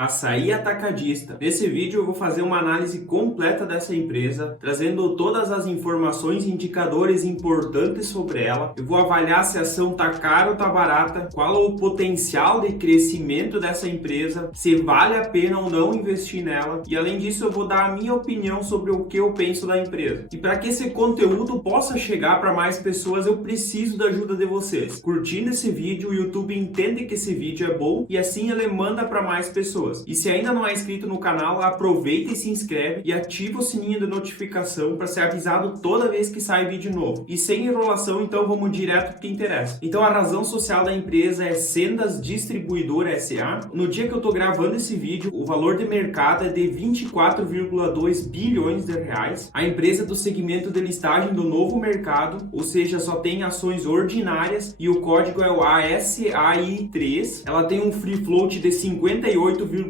Açaí Atacadista. Nesse vídeo eu vou fazer uma análise completa dessa empresa, trazendo todas as informações e indicadores importantes sobre ela. Eu vou avaliar se a ação tá cara ou tá barata, qual o potencial de crescimento dessa empresa, se vale a pena ou não investir nela, e além disso eu vou dar a minha opinião sobre o que eu penso da empresa. E para que esse conteúdo possa chegar para mais pessoas, eu preciso da ajuda de vocês. Curtindo esse vídeo, o YouTube entende que esse vídeo é bom e assim ele manda para mais pessoas. E se ainda não é inscrito no canal, aproveita e se inscreve e ativa o sininho de notificação para ser avisado toda vez que sai vídeo novo. E sem enrolação, então vamos direto pro que interessa. Então a razão social da empresa é Sendas Distribuidora SA. No dia que eu tô gravando esse vídeo, o valor de mercado é de 24,2 bilhões de reais. A empresa é do segmento de listagem do novo mercado, ou seja, só tem ações ordinárias e o código é o ASAI3. Ela tem um free float de 58,98%.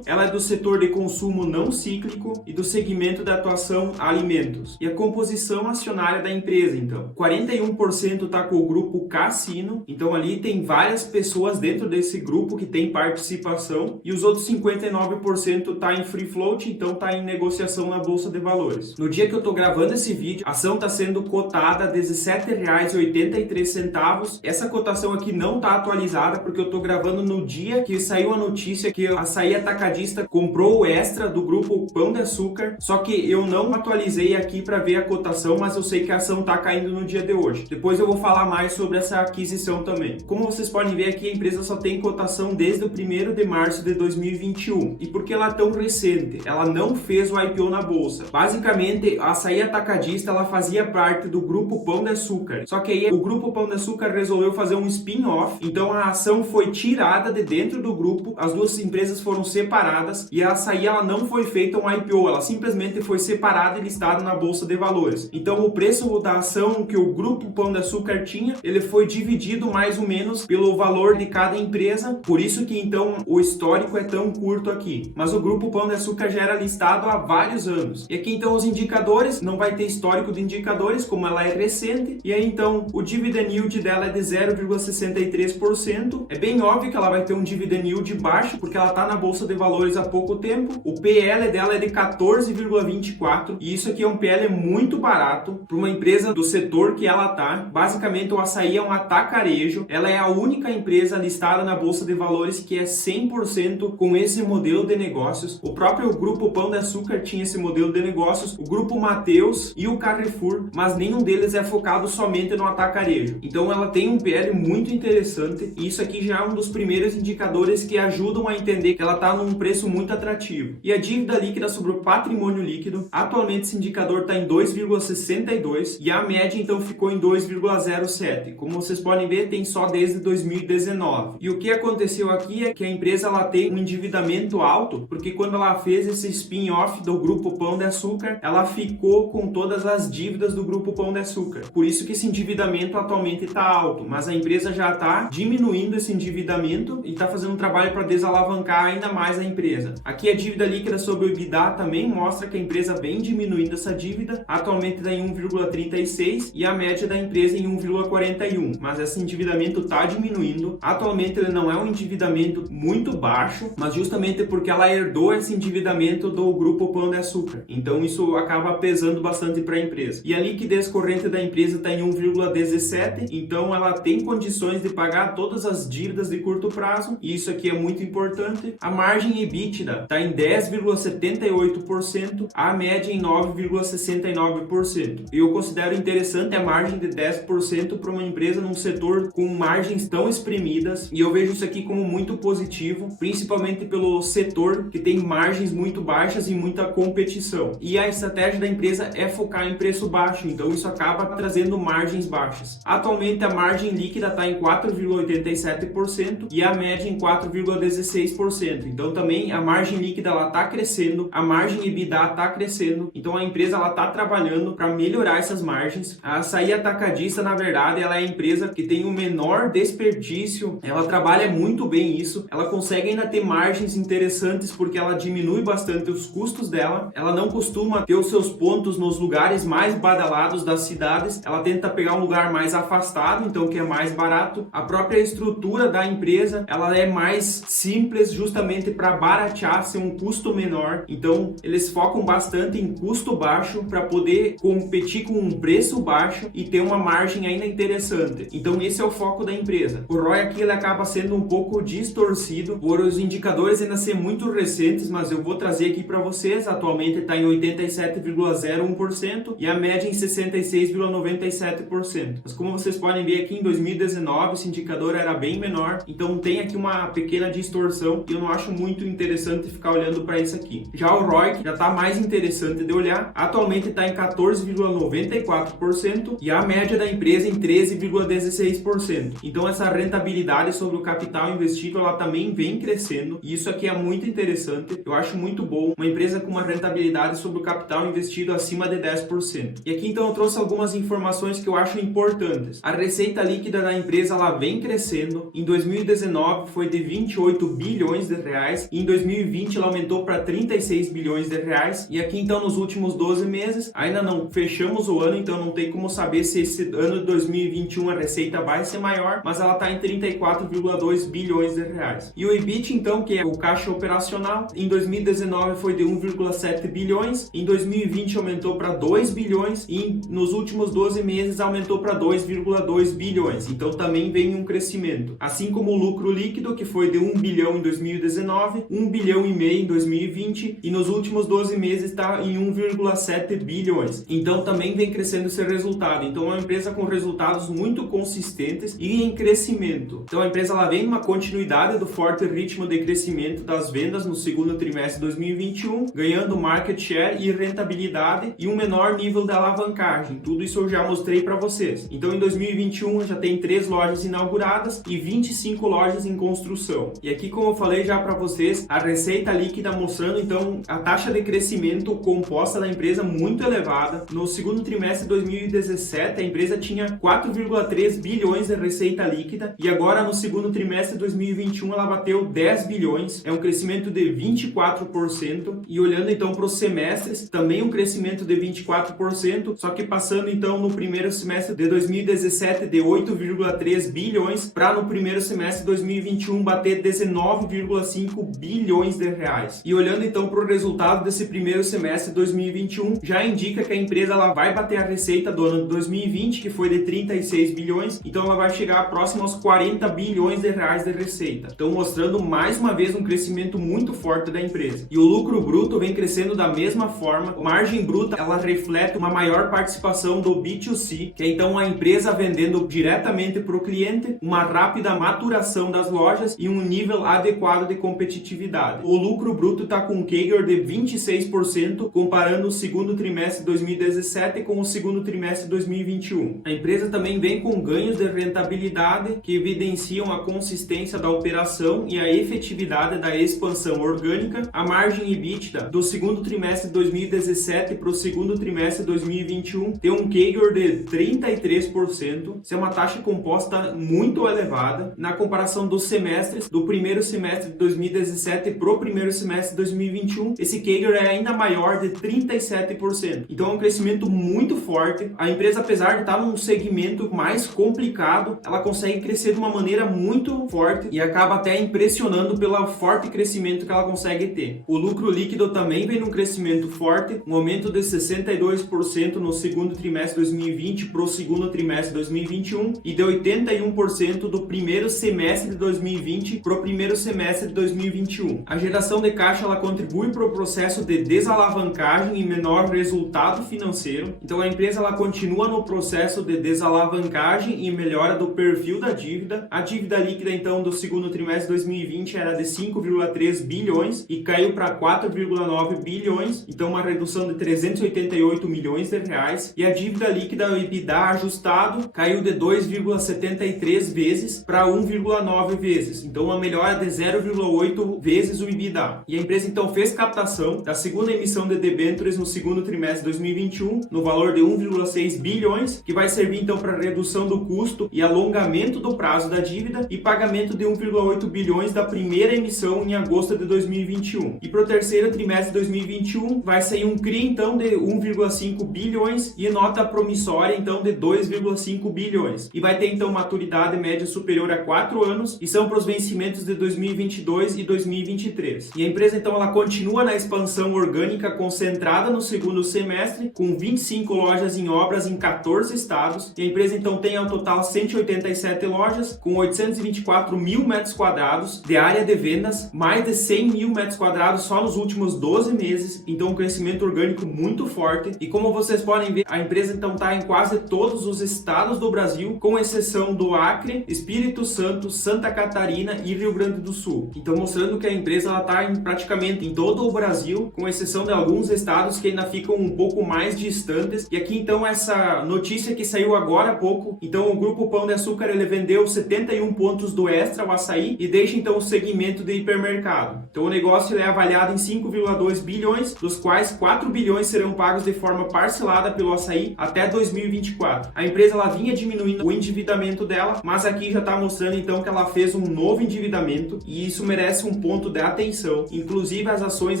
Ela é do setor de consumo não cíclico e do segmento da atuação alimentos. E a composição acionária da empresa, então, 41% está com o grupo Cassino, então ali tem várias pessoas dentro desse grupo que tem participação, e os outros 59% está em free float, então está em negociação na Bolsa de Valores. No dia que eu estou gravando esse vídeo, a ação está sendo cotada a R$ 17,83. Essa cotação aqui não está atualizada porque eu estou gravando no dia que saiu a notícia que a Açaí Atacadista comprou o Extra do grupo Pão de Açúcar, só que eu não atualizei aqui para ver a cotação, mas eu sei que a ação está caindo no dia de hoje. Depois eu vou falar mais sobre essa aquisição também. Como vocês podem ver aqui, a empresa só tem cotação desde o 1º de março de 2021. E por que ela é tão recente? Ela não fez o IPO na bolsa. Basicamente, a Açaí Atacadista ela fazia parte do grupo Pão de Açúcar. Só que aí o grupo Pão de Açúcar resolveu fazer um spin-off, então a ação foi tirada de dentro do grupo, as duas empresas foram separadas e a Açaí ela não foi feita um IPO, ela simplesmente foi separada e listada na Bolsa de Valores. Então o preço da ação que o grupo Pão de Açúcar tinha, ele foi dividido mais ou menos pelo valor de cada empresa, por isso que então o histórico é tão curto aqui. Mas o grupo Pão de Açúcar já era listado há vários anos. E aqui então os indicadores, não vai ter histórico de indicadores, como ela é recente, e aí então o dividend yield dela é de 0,63%. É bem óbvio que ela vai ter um dividend yield baixo, porque ela está na Bolsa de Valores há pouco tempo. O PL dela é de 14,24 e isso aqui é um PL muito barato para uma empresa do setor que ela tá. Basicamente o Açaí é um atacarejo, ela é a única empresa listada na Bolsa de Valores que é 100% com esse modelo de negócios. O próprio grupo Pão de Açúcar tinha esse modelo de negócios, o grupo Mateus e o Carrefour, mas nenhum deles é focado somente no atacarejo. Então ela tem um PL muito interessante e isso aqui já é um dos primeiros indicadores que ajudam a entender que ela está num preço muito atrativo. E a dívida líquida sobre o patrimônio líquido, atualmente esse indicador está em 2,62 e a média então ficou em 2,07. Como vocês podem ver, tem só desde 2019. E o que aconteceu aqui é que a empresa ela tem um endividamento alto, porque quando ela fez esse spin-off do grupo Pão de Açúcar, ela ficou com todas as dívidas do grupo Pão de Açúcar. Por isso que esse endividamento atualmente está alto, mas a empresa já está diminuindo esse endividamento e está fazendo um trabalho para desalavancar ainda mais a empresa. Aqui a dívida líquida sobre o EBITDA também mostra que a empresa vem diminuindo essa dívida, atualmente está em 1,36 e a média da empresa em 1,41, mas esse endividamento está diminuindo. Atualmente ele não é um endividamento muito baixo, mas justamente porque ela herdou esse endividamento do grupo Pão de Açúcar, então isso acaba pesando bastante para a empresa. E a liquidez corrente da empresa está em 1,17, então ela tem condições de pagar todas as dívidas de curto prazo, e isso aqui é muito importante. A margem EBITDA está em 10,78%, a média em 9,69%. Eu considero interessante a margem de 10% para uma empresa num setor com margens tão espremidas, e eu vejo isso aqui como muito positivo, principalmente pelo setor que tem margens muito baixas e muita competição. E a estratégia da empresa é focar em preço baixo, então isso acaba trazendo margens baixas. Atualmente a margem líquida está em 4,87% e a média em 4,16%. Então também a margem líquida ela está crescendo, a margem EBITDA está crescendo, então a empresa ela está trabalhando para melhorar essas margens. A Açaí Atacadista, na verdade, ela é a empresa que tem o menor desperdício, ela trabalha muito bem isso, ela consegue ainda ter margens interessantes porque ela diminui bastante os custos dela, ela não costuma ter os seus pontos nos lugares mais badalados das cidades, ela tenta pegar um lugar mais afastado, então que é mais barato. A própria estrutura da empresa, ela é mais mais simples, justamente para baratear, ser um custo menor. Então eles focam bastante em custo baixo para poder competir com um preço baixo e ter uma margem ainda interessante. Então esse é o foco da empresa. O ROI aqui ele acaba sendo um pouco distorcido por os indicadores ainda ser muito recentes, mas eu vou trazer aqui para vocês. Atualmente está em 87,01% e a média em 66,97%. Mas como vocês podem ver aqui, em 2019 esse indicador era bem menor, então tem aqui uma pequena distorção e eu não acho muito interessante ficar olhando para isso aqui. Já o ROIC já está mais interessante de olhar. Atualmente está em 14,94% e a média da empresa em 13,16%. Então essa rentabilidade sobre o capital investido ela também vem crescendo e isso aqui é muito interessante. Eu acho muito bom uma empresa com uma rentabilidade sobre o capital investido acima de 10%. E aqui então eu trouxe algumas informações que eu acho importantes. A receita líquida da empresa ela vem crescendo. Em 2019 foi de 28 bilhões de reais e em 2020 ela aumentou para 36 bilhões de reais. E aqui então nos últimos 12 meses, ainda não fechamos o ano, então não tem como saber se esse ano de 2021 a receita vai ser maior, mas ela está em 34,2 bilhões de reais. E o EBIT então, que é o caixa operacional, em 2019 foi de 1,7 bilhões, em 2020 aumentou para 2 bilhões e nos últimos 12 meses aumentou para 2,2 bilhões. Então também vem um crescimento. Assim como o lucro líquido, que foi de 1 bilhão em 2019, 1 bilhão e meio em 2020 e nos últimos 12 meses está em 1,7 bilhões. Então também vem crescendo esse resultado. Então é uma empresa com resultados muito consistentes e em crescimento. Então a empresa ela vem numa continuidade do forte ritmo de crescimento das vendas no segundo trimestre de 2021, ganhando market share e rentabilidade e um menor nível de alavancagem. Tudo isso eu já mostrei para vocês. Então em 2021 já tem 3 lojas inauguradas e 25 lojas em construção. E aqui, como eu falei já para vocês, a receita líquida mostrando então a taxa de crescimento composta da empresa muito elevada. No segundo trimestre de 2017 a empresa tinha 4,3 bilhões de receita líquida e agora no segundo trimestre de 2021 ela bateu 10 bilhões. É um crescimento de 24% e olhando então para os semestres, também um crescimento de 24%, só que passando então no primeiro semestre de 2017 de 8,3 bilhões para no primeiro semestre de 2021 bater 19,5 bilhões de reais. E olhando então para o resultado desse primeiro semestre de 2021, já indica que a empresa ela vai bater a receita do ano de 2020, que foi de 36 bilhões, então ela vai chegar próximo aos 40 bilhões de reais de receita. Então mostrando mais uma vez um crescimento muito forte da empresa. E o lucro bruto vem crescendo da mesma forma. A margem bruta ela reflete uma maior participação do B2C, que é então a empresa vendendo diretamente para o cliente, uma rápida maturação das lojas e um nível adequado de competitividade. O lucro bruto está com um CAGR de 26%, comparando o segundo trimestre de 2017 com o segundo trimestre de 2021. A empresa também vem com ganhos de rentabilidade que evidenciam a consistência da operação e a efetividade da expansão orgânica. A margem EBITDA do segundo trimestre de 2017 para o segundo trimestre de 2021 tem um CAGR de 33%. Isso é uma taxa composta muito elevada na comparação dos semestres, do primeiro semestre de 2017 para o primeiro semestre de 2021. Esse CAGR é ainda maior, de 37%. Então é um crescimento muito forte. A empresa, apesar de estar num segmento mais complicado, ela consegue crescer de uma maneira muito forte e acaba até impressionando pelo forte crescimento que ela consegue ter. O lucro líquido também vem num crescimento forte, um aumento de 62% no segundo trimestre de 2020 para o segundo trimestre de 2021 e de 81% do primeiro semestre de 2020 para o primeiro semestre de 2021. A geração de caixa ela contribui para o processo de desalavancagem e menor resultado financeiro. Então a empresa ela continua no processo de desalavancagem e melhora do perfil da dívida. A dívida líquida então do segundo trimestre de 2020 era de 5,3 bilhões e caiu para 4,9 bilhões, então uma redução de 388 milhões de reais. E a dívida líquida, o EBITDA ajustado, caiu de 2,73 vezes para 1,9 vezes, então uma melhora de 0,8 vezes o EBITDA. E a empresa então fez captação da segunda emissão de debêntures no segundo trimestre de 2021 no valor de 1,6 bilhões, que vai servir então para redução do custo e alongamento do prazo da dívida e pagamento de 1,8 bilhões da primeira emissão em agosto de 2021. E para o terceiro trimestre de 2021 vai sair um CRI então de 1,5 bilhões e nota promissória então de 2,5 bilhões. E vai ter então maturidade média superior a 4 anos e são para os vencimentos de 2022 e 2023. E a empresa então ela continua na expansão orgânica concentrada no segundo semestre, com 25 lojas em obras em 14 estados. E a empresa então tem ao total 187 lojas, com 824 mil metros quadrados de área de vendas, mais de 100 mil metros quadrados só nos últimos 12 meses. Então um crescimento orgânico muito forte. E como vocês podem ver, a empresa então está em quase todos os estados do Brasil, com exceção do Acre, Espírito Santo, Santa Catarina e Rio Grande do Sul. Então mostrando que a empresa está praticamente em todo o Brasil, com exceção de alguns estados que ainda ficam um pouco mais distantes. E aqui então essa notícia que saiu agora há pouco, então o Grupo Pão de Açúcar ele vendeu 71 pontos do Extra ao Açaí e deixa então o segmento de hipermercado. Então o negócio é avaliado em 5,2 bilhões, dos quais 4 bilhões serão pagos de forma parcelada pelo Açaí até 2024. A empresa ela vinha diminuindo o endividamento dela, mas aqui já está mostrando então que ela fez um novo endividamento e isso merece um ponto de atenção. Inclusive as ações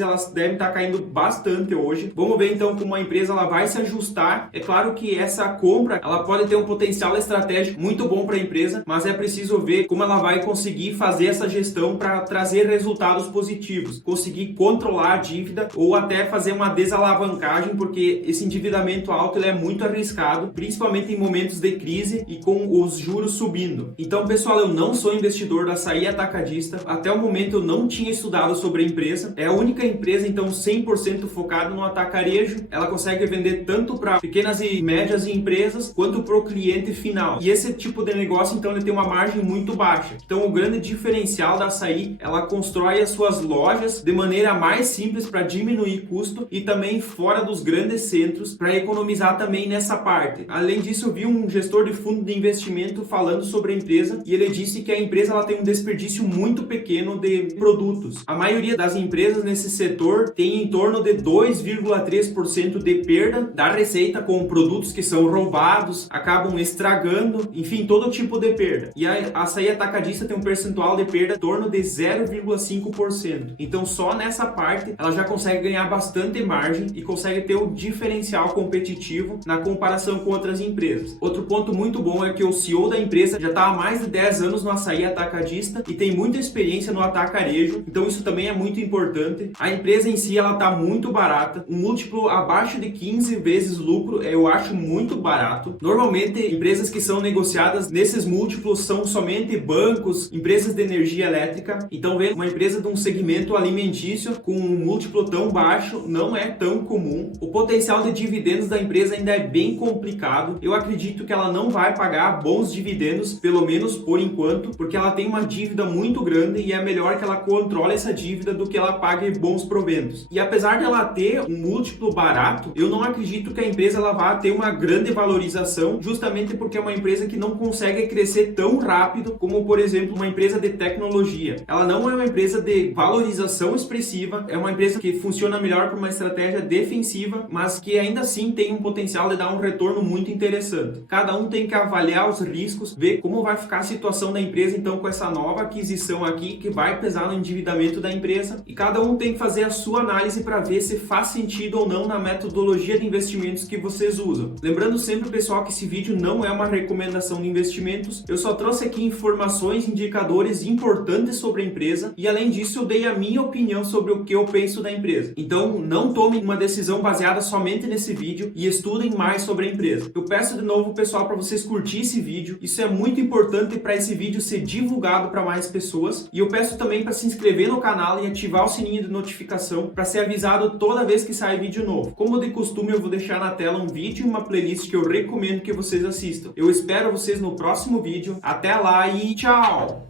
elas devem estar caindo bastante hoje. Vamos ver então como a empresa ela vai se ajustar. É claro que essa compra ela pode ter um potencial estratégico muito bom para a empresa, mas é preciso ver como ela vai conseguir fazer essa gestão para trazer resultados positivos, conseguir controlar a dívida ou até fazer uma desalavancagem, porque esse endividamento alto ele é muito arriscado, principalmente em momentos de crise e com os juros subindo. Então, pessoal, eu não sou investidor da Açaí Atacadista. Até o momento eu não tinha estudado sobre a empresa. É a única empresa então 100% focada no atacarejo. Ela consegue vender tanto para pequenas e médias empresas quanto para o cliente final. E esse tipo de negócio então ele tem uma margem muito baixa. Então, o grande diferencial da Açaí, ela constrói as suas lojas de maneira mais simples para diminuir custo e também fora dos grandes centros para economizar também nessa parte. Além disso, eu vi um gestor de fundo de investimento falando sobre a empresa e ele disse que a empresa ela tem um desperdício muito pequeno de produtos. A maioria das empresas nesse setor tem em torno de 2,3% de perda da receita com produtos que são roubados, acabam estragando, enfim, todo tipo de perda. E a Açaí Atacadista tem um percentual de perda em torno de 0,5%. Então só nessa parte ela já consegue ganhar bastante margem e consegue ter um diferencial competitivo na comparação com outras empresas. Outro ponto muito bom é que o CEO da empresa já está há mais de 10 anos no Açaí Atacadista e tem muita experiência no atacarejo, então isso também é muito importante. A empresa em si ela está muito barata, um múltiplo abaixo de 15 vezes lucro eu acho muito barato. Normalmente empresas que são negociadas nesses múltiplos são somente bancos, empresas de energia elétrica, então ver uma empresa de um segmento alimentício com um múltiplo tão baixo não é tão comum. O potencial de dividendos da empresa ainda é bem complicado. Eu acredito que ela não vai pagar bons dividendos, pelo menos por enquanto, porque ela tem uma dívida muito grande e é melhor que ela controle essa dívida do que ela pague bons proventos. E apesar dela ter um múltiplo barato, eu não acredito que a empresa ela vá ter uma grande valorização, justamente porque é uma empresa que não consegue crescer tão rápido como, por exemplo, uma empresa de tecnologia. Ela não é uma empresa de valorização expressiva, é uma empresa que funciona melhor por uma estratégia defensiva, mas que ainda assim tem um potencial de dar um retorno muito interessante. Cada um tem que avaliar os riscos, ver como vai ficar a situação da empresa então com essa nova aquisição aqui que vai pesar no endividamento da empresa, e cada um tem que fazer a sua análise para ver se faz sentido ou não na metodologia de investimentos que vocês usam. Lembrando sempre, pessoal, que esse vídeo não é uma recomendação de investimentos, eu só trouxe aqui informações, indicadores importantes sobre a empresa e além disso eu dei a minha opinião sobre o que eu penso da empresa. Então não tomem uma decisão baseada somente nesse vídeo e estudem mais sobre a empresa. Eu peço de novo, pessoal, para vocês curtirem esse vídeo, isso é muito importante para esse vídeo ser divulgado para mais pessoas, e eu peço também para se inscrever no canal e ativar o sininho de notificação para ser avisado toda vez que sai vídeo novo. Como de costume, eu vou deixar na tela um vídeo e uma playlist que eu recomendo que vocês assistam. Eu espero vocês no próximo vídeo. Até lá e tchau!